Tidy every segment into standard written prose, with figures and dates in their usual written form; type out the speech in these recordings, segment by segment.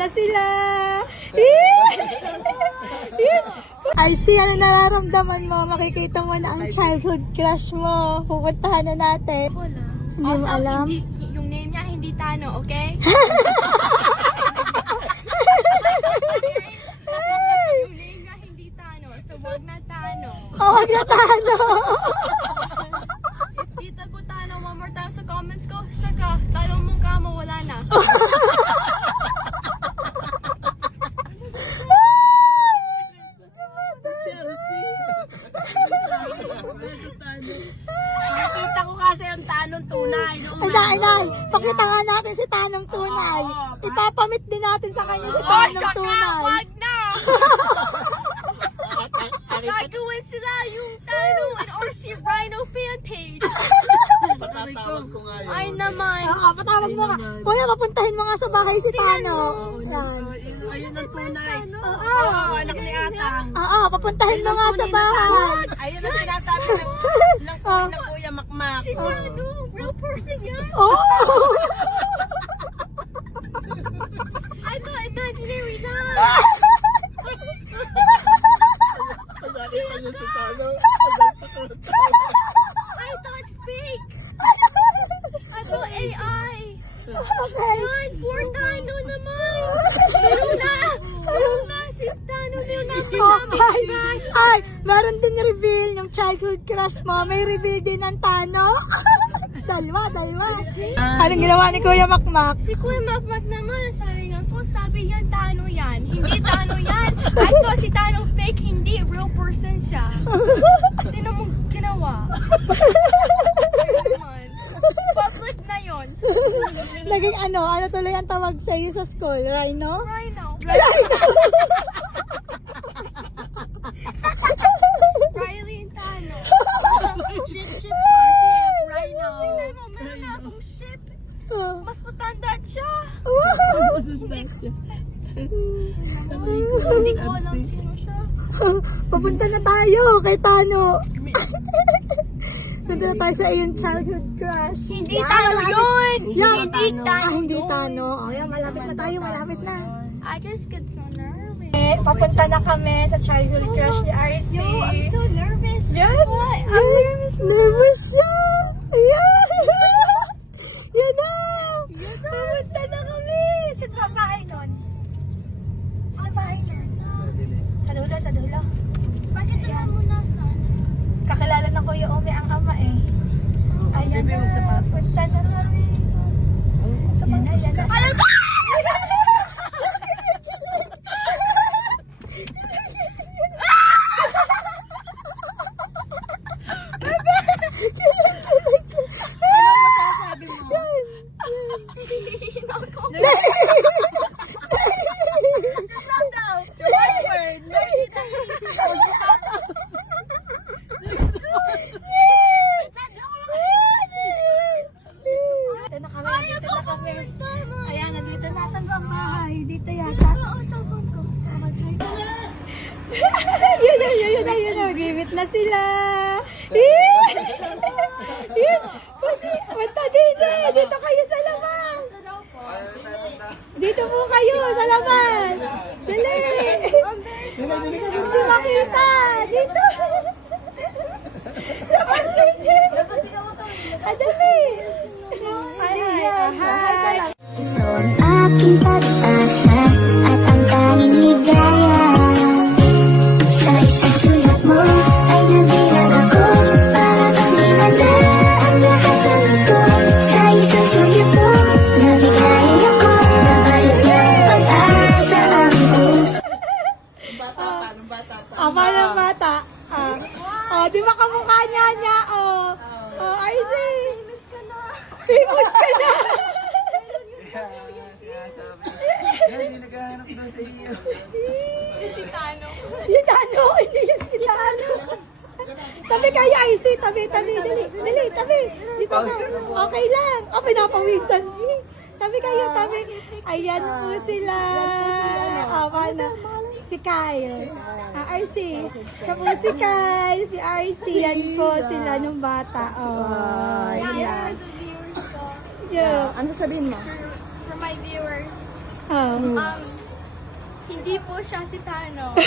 na sila. I see, ano nararamdaman mo? Makikita mo na ang childhood crush mo. Pupuntahan na natin. Wala. Hindi mo alam? Yung name niya hindi Tano, okay? Yung name niya hindi Tano, so wag na Tano. Huwag na Tano. If kita ko Tano one more time sa comments ko, siya ka, talong mong kamo, wala na. Nakita ko kasi yung tanong tunay. Ay, pakita nga natin si Tanong Tunay. Ipapamit din natin sa kanya si Tanong Tunay. Wag na! Gagawin sila yung Tano and or si Rhino fan page. Patatawag ko nga yun. Ay naman. Oo, patawag mo nga. Kuya, papuntahin mo nga sa bahay si Tano. Yan. Ayun ang tunay. Oo. Anak ni Atang. Oo, papuntahin mo nga sa bahay. Ayun ang sinasabi ng Kuya Makmak. Si Tano, real person yan. Oh! I thought imaginary na. Nakita niyo si Tano. I thought fake. I thought AI. Okay. Yan, poor Tano naman. Meron na si Tano na yung Okay. crush. Ay, meron din reveal yung childhood crush mo. May reveal din ng Tano. Dalawa. Anong ginawa ni Kuya Makmak? Si Kuya Makmak naman, sabi nga po, sabi yan, Tano yan. Hindi Tano yan. I thought si Tano fake, hindi real person siya. Tinan mo ginawa. Ayun naman. Public na yon. Naging ano tuloy ang tawag sa iyo sa school? Rhino? Rhino. Riley and Tano. Ship right now. Tingnan mo, meron na akong ship. Oh. Mas matanda siya. Hindi ko alam sino siya. Papunta na tayo kay Tano. Punta na tayo sa iyong childhood crush. Hindi Tano yun! Yan. Hindi Tano Hindi yun. Tano. Oh, yan, malapit na tayo, malapit na. I just get so nervous. Papunta na kami sa childhood crush ni RC. Yo, I'm so nervous. Yan. What? I'm nervous. Nervous siya. Ayan. Yan na. Papunta na kami. Saan ba bahay nun? I'm so scared. Sa dulo. Bakit naman mo nasan? Kakilala ng Kuya Ome ang ama eh. Ayan na. Punta na kami. Yan na. Ayan na. Anong masasabi mo? One word. Dito na kami. Ayan, nandito na sa bahay. Dito yata. Yun na. Gimit na sila. Punta dito. Dito kayo sa labas. Dito po kayo sa labas. Dali. Hindi makita. Dito. Labas dito. Dali. Hi. Ito ang aking pag-asa at ang tanging ligaya. Sa isang sulat mo ay nabilang ako para bang himala ang lahat ng ito. Sa isang sulat mo nabigay ako nabalot ng pag-asa ang puso. Paano bata? Di ba kamukha niya? RC. Famous ka na. Hindi naghahanap daw sa iyo. Si Tano. Si Tano, hindi yun si Tano. Tabi kayo, RC. Tabi. Dali, tabi. Dito ka. Okay lang. Pinapawisan. Tabi kayo. Ayan po sila. Paano? Si Kyle. RC. Siya po si Kyle. Si RC. Yan po sila nung bata. Yeah, for the viewers ko. Yeah. Ano sabihin mo? For my viewers. Hindi po siya si Tano.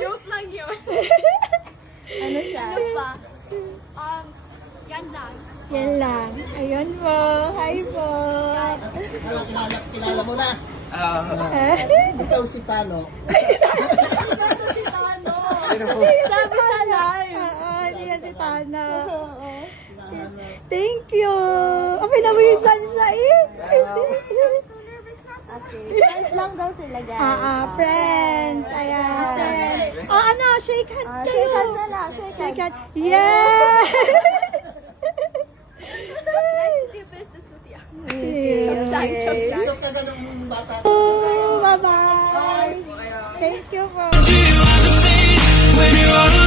Joke lang yun. Ano siya? Ano pa? Yan lang. Yan lang. Ayun po. Hi po. Kilala mo na. Ikaw si Tano. Sabi sa live. Oo, hindi yan si Tana. Thank you. Oh, pinawisan siya eh. So nervous na. Friends lang daw sila, guys. Friends. Ayan, friends. Oh, ano, shake hands kayo. Shake hands na lang, shake hands. Yeah! Nice to do business with you. Isok ka na ng bata. Oh, bye-bye. Thank you for... when you're all alone.